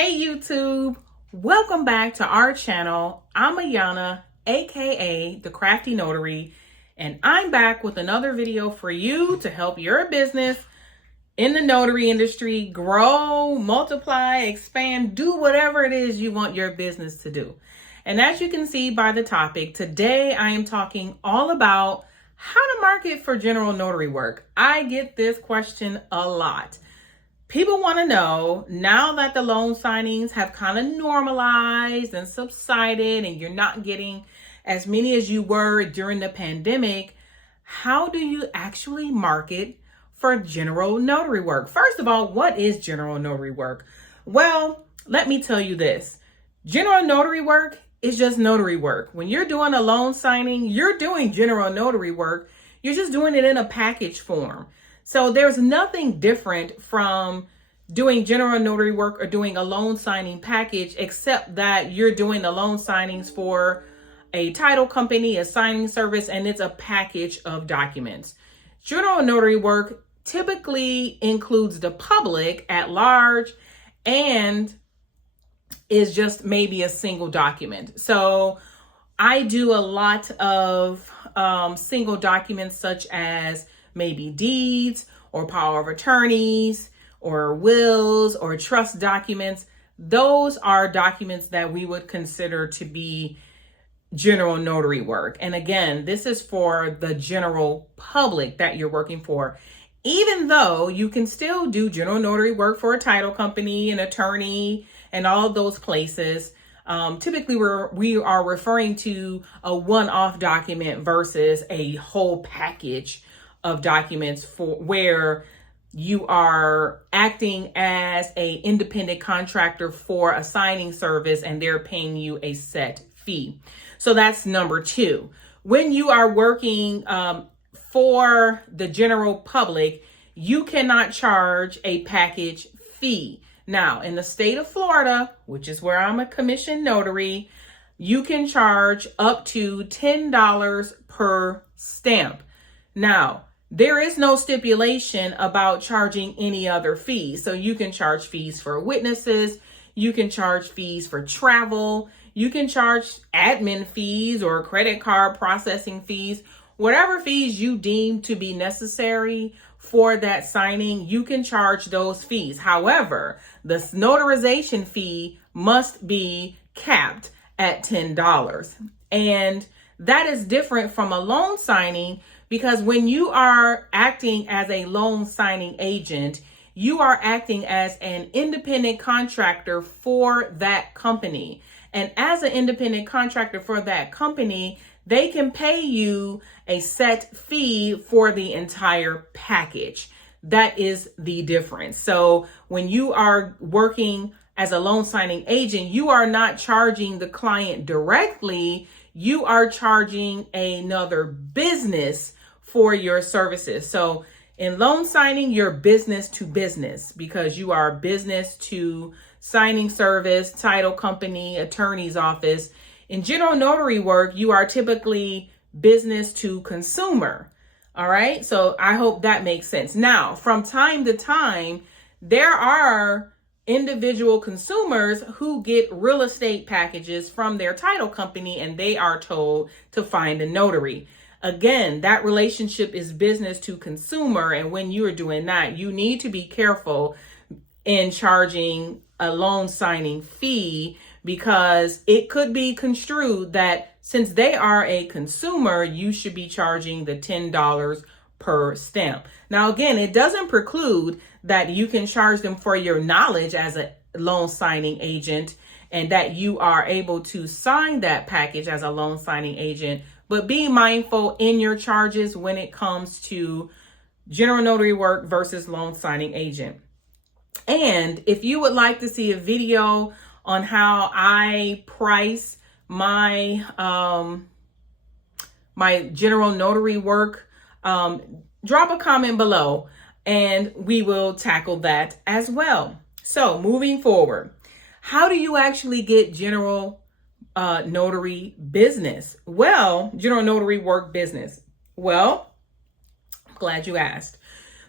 Hey YouTube, welcome back to our channel. I'm Ayana, aka the Crafty Notary, and I'm back with another video for you to help your business in the notary industry grow, multiply, expand, do whatever it is you want your business to do. And as you can see by the topic, today I am talking all about how to market for general notary work. I get this question a lot. People want to know, now that the loan signings have kind of normalized and subsided and you're not getting as many as you were during the pandemic, how do you actually market for general notary work? First of all, what is general notary work? Well, let me tell you this. General notary work is just notary work. When you're doing a loan signing, you're doing general notary work. You're just doing it in a package form. So there's nothing different from doing general notary work or doing a loan signing package, except that you're doing the loan signings for a title company, a signing service, and it's a package of documents. General notary work typically includes the public at large and is just maybe a single document. So I do a lot of single documents such as maybe deeds or power of attorneys or wills or trust documents. Those are documents that we would consider to be general notary work. And again, this is for the general public that you're working for. Even though you can still do general notary work for a title company, an attorney, and all of those places. Typically, we are referring to a one-off document versus a whole package of documents for where you are acting as a independent contractor for a signing service and they're paying you a set fee. So that's number two. When you are working for the general public, you cannot charge a package fee. Now, in the state of Florida, which is where I'm a commissioned notary, you can charge up to $10 per stamp. Now, there is no stipulation about charging any other fees. So you can charge fees for witnesses, you can charge fees for travel, you can charge admin fees or credit card processing fees, whatever fees you deem to be necessary for that signing, you can charge those fees. However, the notarization fee must be capped at $10. And that is different from a loan signing, because when you are acting as a loan signing agent, you are acting as an independent contractor for that company. And as an independent contractor for that company, they can pay you a set fee for the entire package. That is the difference. So when you are working as a loan signing agent, you are not charging the client directly. You are charging another business for your services. So in loan signing, you're business to business because you are business to signing service, title company, attorney's office. In general notary work, you are typically business to consumer. All right. So I hope that makes sense. Now, from time to time, there are individual consumers who get real estate packages from their title company and they are told to find a notary. Again, that relationship is business to consumer. And when you are doing that, you need to be careful in charging a loan signing fee, because it could be construed that since they are a consumer, you should be charging the $10 per stamp. Now, again, it doesn't preclude that you can charge them for your knowledge as a loan signing agent and that you are able to sign that package as a loan signing agent. But be mindful in your charges when it comes to general notary work versus loan signing agent. And if you would like to see a video on how I price my my general notary work, drop a comment below and we will tackle that as well. So moving forward, how do you actually get general notary business? Well, general notary work business. Well, I'm glad you asked.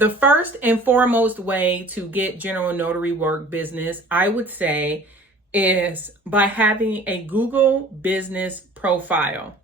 The first and foremost way to get general notary work business, I would say, is by having a Google business profile.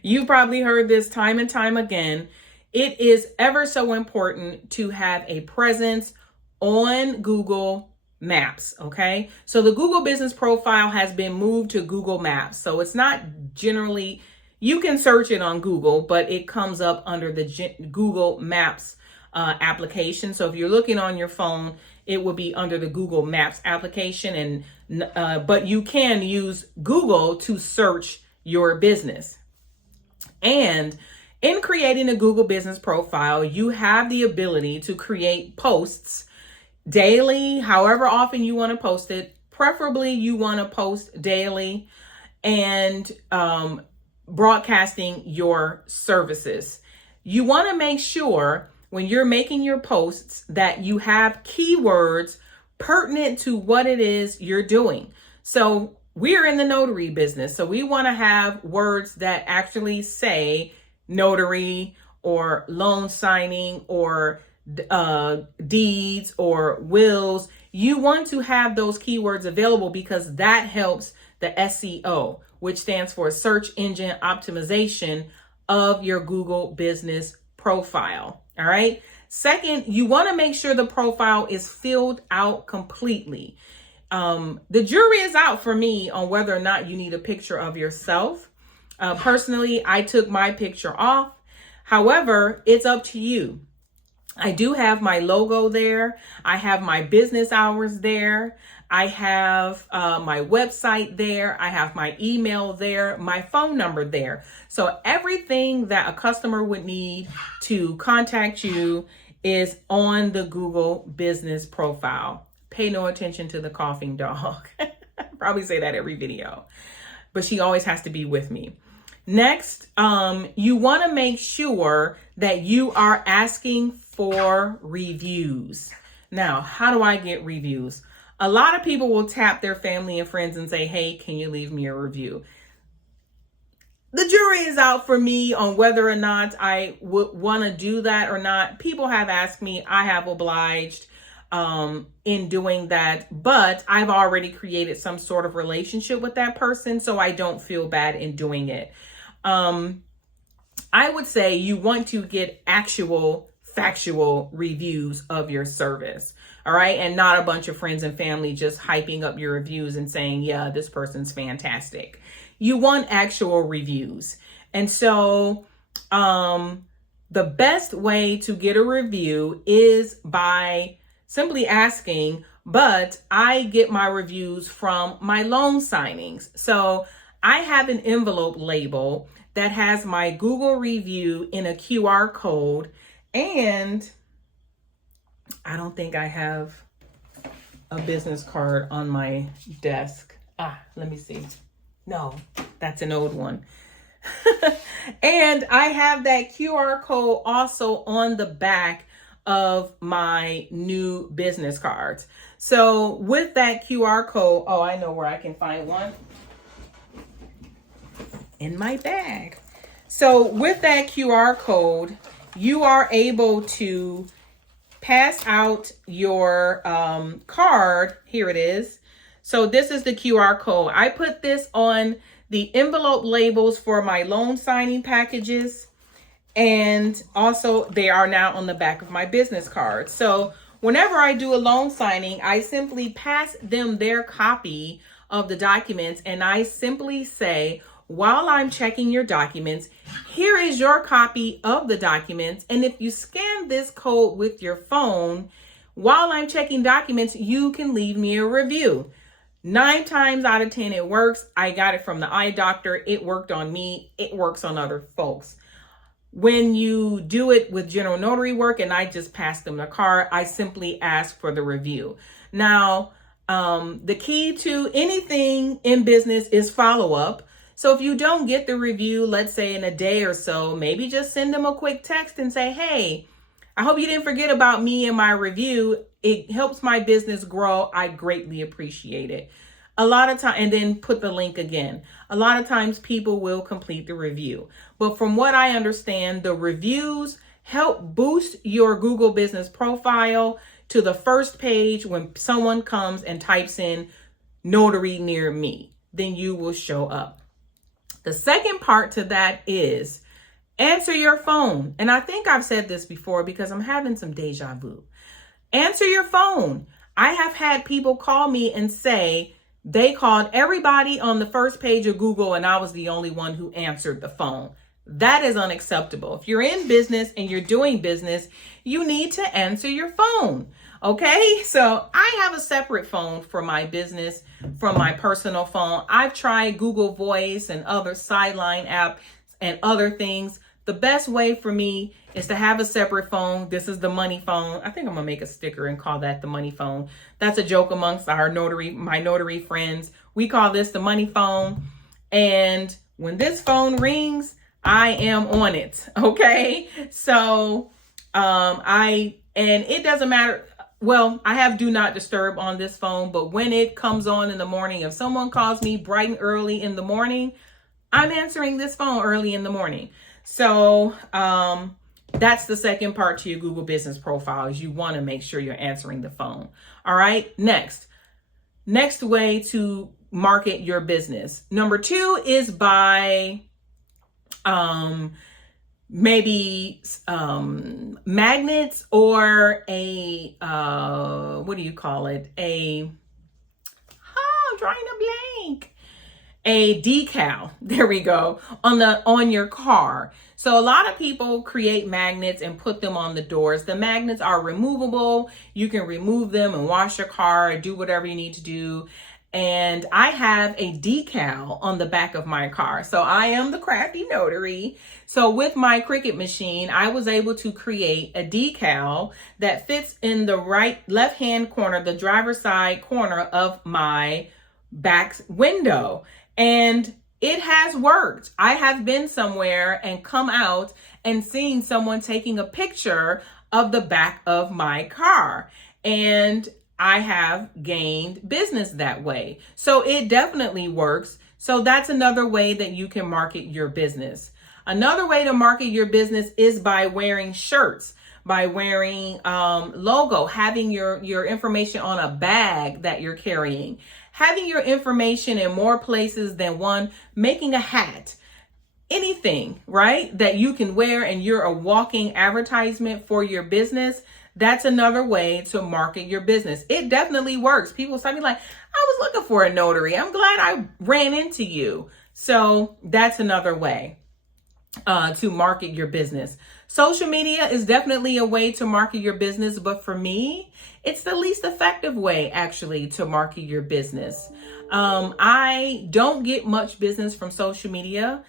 You've probably heard this time and time again. It is ever so important to have a presence on Google Maps, okay? So the Google business profile has been moved to Google Maps. So it's not generally, you can search it on Google, but it comes up under the Google Maps application. So if you're looking on your phone, it will be under the Google Maps application, and but you can use Google to search your business. And in creating a Google business profile, you have the ability to create posts daily, however often you want to post it. Preferably you want to post daily, and broadcasting your services. You want to make sure when you're making your posts that you have keywords pertinent to what it is you're doing. So we're in the notary business, so we want to have words that actually say notary or loan signing or deeds or wills. You want to have those keywords available because that helps the SEO, which stands for search engine optimization of your Google business profile. All right. Second, you want to make sure the profile is filled out completely. The jury is out for me on whether or not you need a picture of yourself. Personally, I took my picture off. However, it's up to you. I do have my logo there. I have my business hours there. I have my website there. I have my email there, my phone number there. So everything that a customer would need to contact you is on the Google business profile. Pay no attention to the coughing dog. Probably say that every video, but she always has to be with me. Next, you want to make sure that you are asking for reviews. Now, how do I get reviews? A lot of people will tap their family and friends and say, hey, can you leave me a review? The jury is out for me on whether or not I would want to do that or not. People have asked me, I have obliged in doing that, but I've already created some sort of relationship with that person, so I don't feel bad in doing it. I would say you want to get actual factual reviews of your service. All right. And not a bunch of friends and family just hyping up your reviews and saying, yeah, this person's fantastic. You want actual reviews. And so the best way to get a review is by simply asking, but I get my reviews from my loan signings. So I have an envelope label that has my Google review in a QR code, and I don't think I have a business card on my desk. Let me see. No, that's an old one. And I have that QR code also on the back of my new business cards. So with that QR code, oh, I know where I can find one. In my bag. So with that QR code, you are able to pass out your card. Here it is. So this is the QR code. I put this on the envelope labels for my loan signing packages, and also they are now on the back of my business card. So whenever I do a loan signing, I simply pass them their copy of the documents, and I simply say, while I'm checking your documents, here is your copy of the documents. And if you scan this code with your phone, while I'm checking documents, you can leave me a review. 9 times out of 10, it works. I got it from the eye doctor. It worked on me. It works on other folks. When you do it with general notary work and I just pass them the card, I simply ask for the review. Now, the key to anything in business is follow-up. So if you don't get the review, let's say in a day or so, maybe just send them a quick text and say, hey, I hope you didn't forget about me and my review. It helps my business grow. I greatly appreciate it. A lot of time, and then put the link again. A lot of times people will complete the review. But from what I understand, the reviews help boost your Google business profile to the first page when someone comes and types in notary near me. Then you will show up. The second part to that is answer your phone. And I think I've said this before because I'm having some deja vu. Answer your phone. I have had people call me and say they called everybody on the first page of Google and I was the only one who answered the phone. That is unacceptable. If you're in business and you're doing business, you need to answer your phone. Okay, so I have a separate phone for my business from my personal phone. I've tried Google Voice and other sideline apps and other things. The best way for me is to have a separate phone. This is the money phone. I think I'm gonna make a sticker and call that the money phone. That's a joke amongst my notary friends. We call this the money phone. And when this phone rings, I am on it. Okay, so and it doesn't matter. Well, I have do not disturb on this phone, but when it comes on in the morning, if someone calls me bright and early in the morning, I'm answering this phone early in the morning. So that's the second part to your Google business profile, is you want to make sure you're answering the phone. All right. Next way to market your business. Number 2 is by maybe magnets or a what do you call it? I'm drawing a blank. A decal, there we go, on your car. So a lot of people create magnets and put them on the doors. The magnets are removable. You can remove them and wash your car or do whatever you need to do. And I have a decal on the back of my car. So I am the Crafty Notary. So with my Cricut machine, I was able to create a decal that fits in the left-hand corner, the driver's side corner of my back window. And it has worked. I have been somewhere and come out and seen someone taking a picture of the back of my car. And I have gained business that way. So it definitely works. So that's another way that you can market your business. Another way to market your business is by wearing shirts, by wearing logo, having your information on a bag that you're carrying, having your information in more places than one, making a hat, anything, right, that you can wear and you're a walking advertisement for your business. That's another way to market your business. It definitely works. People say me like, I was looking for a notary. I'm glad I ran into you. So that's another way to market your business. Social media is definitely a way to market your business, but for me, it's the least effective way actually to market your business. I don't get much business from social media.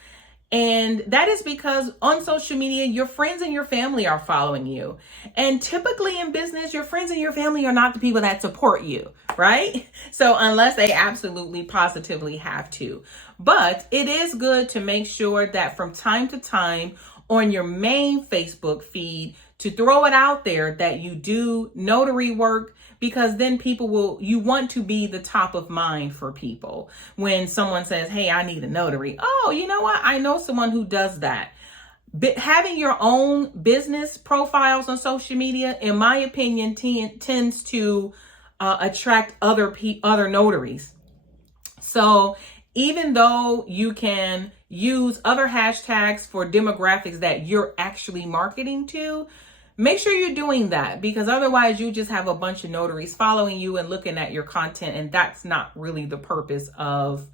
And that is because on social media, your friends and your family are following you. And typically in business, your friends and your family are not the people that support you, right? So unless they absolutely positively have to. But it is good to make sure that from time to time on your main Facebook feed, to throw it out there that you do notary work, because then you want to be the top of mind for people. When someone says, hey, I need a notary. Oh, you know what? I know someone who does that. But having your own business profiles on social media, in my opinion, tends to attract other notaries. So even though you can use other hashtags for demographics that you're actually marketing to, make sure you're doing that, because otherwise you just have a bunch of notaries following you and looking at your content, and that's not really the purpose of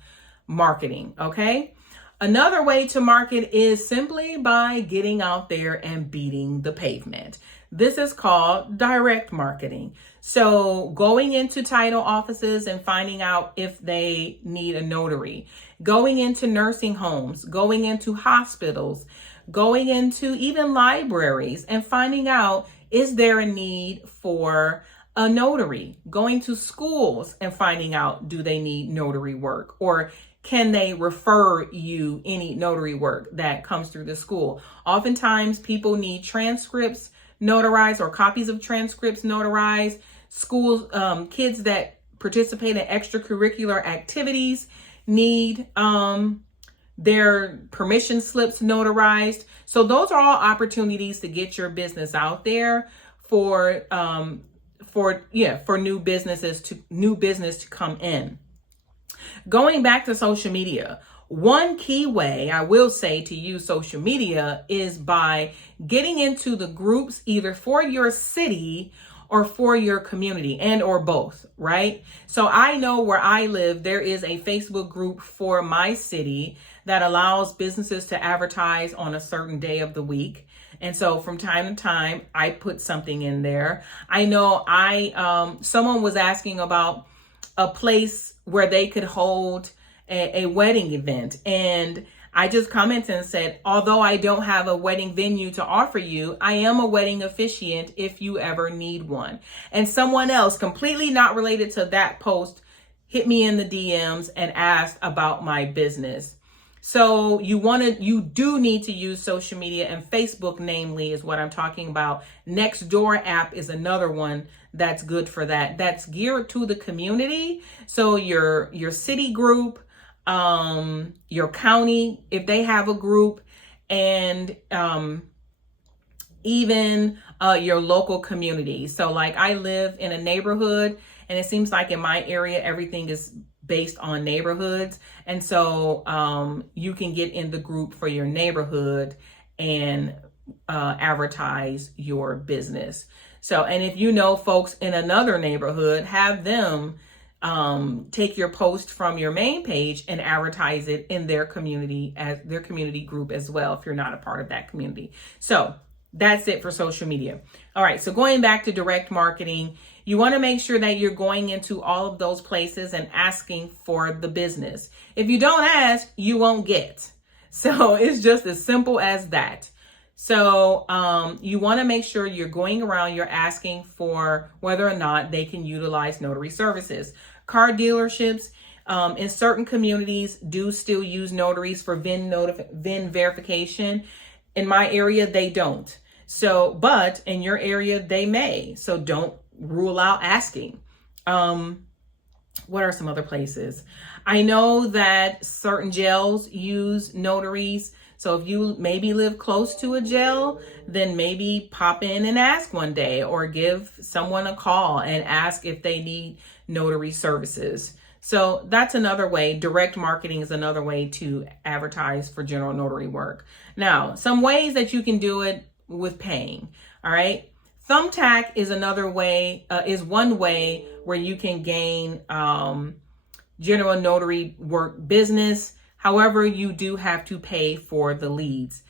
marketing, okay? Another way to market is simply by getting out there and beating the pavement. This is called direct marketing. So going into title offices and finding out if they need a notary, going into nursing homes, going into hospitals, going into even libraries and finding out, is there a need for a notary? Going to schools and finding out, do they need notary work? Or can they refer you any notary work that comes through the school? Oftentimes people need transcripts notarized or copies of transcripts notarized. Schools, kids that participate in extracurricular activities need their permission slips notarized. So those are all opportunities to get your business out there for new business to come in. Going back to social media, one key way I will say to use social media is by getting into the groups either for your city or for your community, and or both, right? So I know where I live, there is a Facebook group for my city that allows businesses to advertise on a certain day of the week. And so from time to time, I put something in there. I know someone was asking about a place where they could hold a wedding event. And I just commented and said, although I don't have a wedding venue to offer you, I am a wedding officiant if you ever need one. And someone else completely not related to that post hit me in the DMs and asked about my business. So you do need to use social media, and Facebook namely is what I'm talking about. Nextdoor app is another one that's good for that. That's geared to the community. So your city group, your county, if they have a group, and even your local community. So like I live in a neighborhood, and it seems like in my area, everything is based on neighborhoods. And so you can get in the group for your neighborhood and advertise your business. So, and if you know folks in another neighborhood, have them take your post from your main page and advertise it in their community, as their community group as well, if you're not a part of that community. So that's it for social media. All right. So going back to direct marketing, you want to make sure that you're going into all of those places and asking for the business. If you don't ask, you won't get. So it's just as simple as that. So you want to make sure you're going around, you're asking for whether or not they can utilize notary services. Car dealerships in certain communities do still use notaries for VIN verification. In my area, they don't. So, but in your area, they may. So don't rule out asking. What are some other places? I know that certain jails use notaries. So if you maybe live close to a jail, then maybe pop in and ask one day, or give someone a call and ask if they need notary services. So that's another way. Direct marketing is another way to advertise for general notary work. Now, some ways that you can do it with paying. All right. Thumbtack is another way, is one way where you can gain general notary work business. However, you do have to pay for the leads.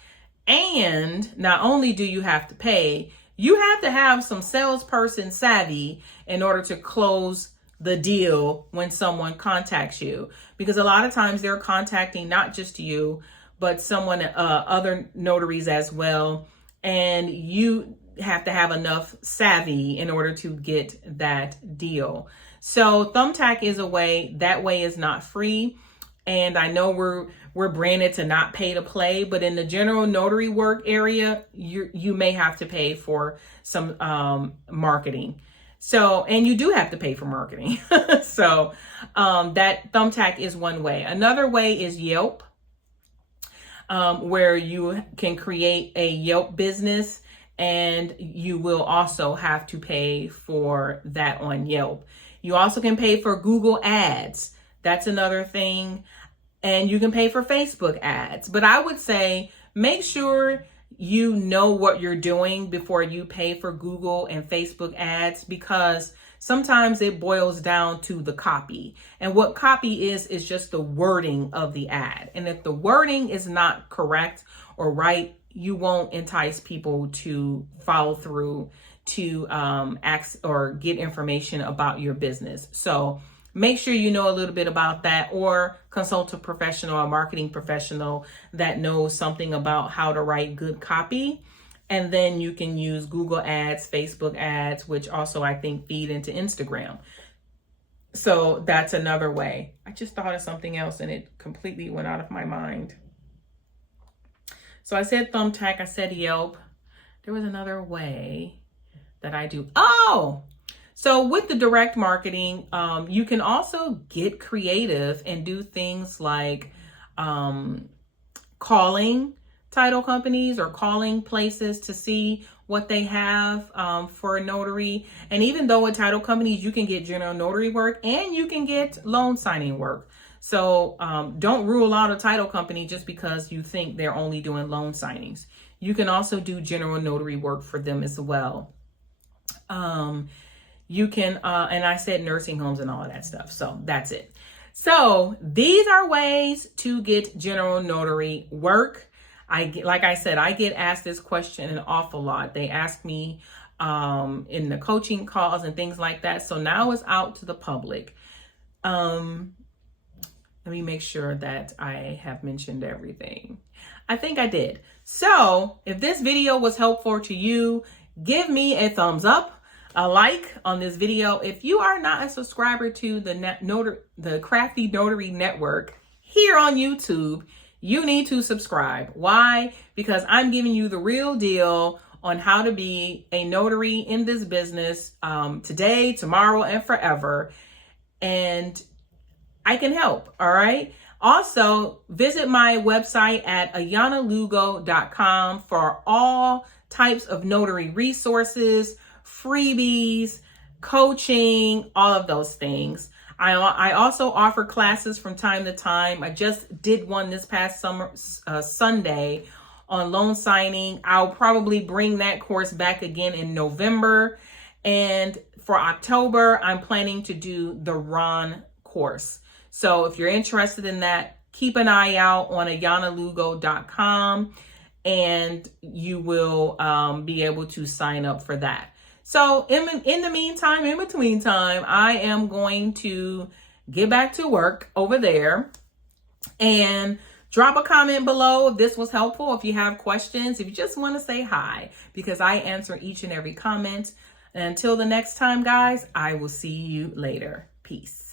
And not only do you have to pay, you have to have some salesperson savvy in order to close the deal when someone contacts you. Because a lot of times they're contacting not just you, but someone, other notaries as well. And you have to have enough savvy in order to get that deal. So Thumbtack is a way. That way is not free. And I know we're branded to not pay to play, but in the general notary work area, you may have to pay for some marketing. So, and you do have to pay for marketing. So that Thumbtack is one way. Another way is Yelp, where you can create a Yelp business, and you will also have to pay for that on Yelp. You also can pay for Google Ads. That's another thing. And you can pay for Facebook ads. But I would say make sure you know what you're doing before you pay for Google and Facebook ads, because sometimes it boils down to the copy. And what copy is just the wording of the ad. And if the wording is not correct or right, you won't entice people to follow through to ask or get information about your business. So make sure you know a little bit about that, or consult a professional, a marketing professional that knows something about how to write good copy. And then you can use Google ads, Facebook ads, which also I think feed into Instagram. So that's another way. I just thought of something else and it completely went out of my mind. So I said Thumbtack, I said Yelp. There was another way that I do. Oh, so with the direct marketing, you can also get creative and do things like calling title companies or calling places to see what they have for a notary. And even though with title companies, you can get general notary work and you can get loan signing work. So don't rule out a title company just because you think they're only doing loan signings. You can also do general notary work for them as well. You can, and I said nursing homes and all of that stuff. So that's it. So these are ways to get general notary work. Like I said, I get asked this question an awful lot. They ask me in the coaching calls and things like that. So now it's out to the public. Let me make sure that I have mentioned everything. I think I did. So if this video was helpful to you, give me a thumbs up, a like on this video. If you are not a subscriber to the Crafty Notary Network here on YouTube, you need to subscribe. Why? Because I'm giving you the real deal on how to be a notary in this business today, tomorrow, and forever. And I can help, all right? Also, visit my website at ayanalugo.com for all types of notary resources, freebies, coaching, all of those things. I also offer classes from time to time. I just did one this past Sunday on loan signing. I'll probably bring that course back again in November. And for October, I'm planning to do the Ron course. So if you're interested in that, keep an eye out on ayanalugo.com and you will be able to sign up for that. So in the meantime, in between time, I am going to get back to work over there and drop a comment below if this was helpful. If you have questions, if you just want to say hi, because I answer each and every comment. And until the next time, guys, I will see you later. Peace.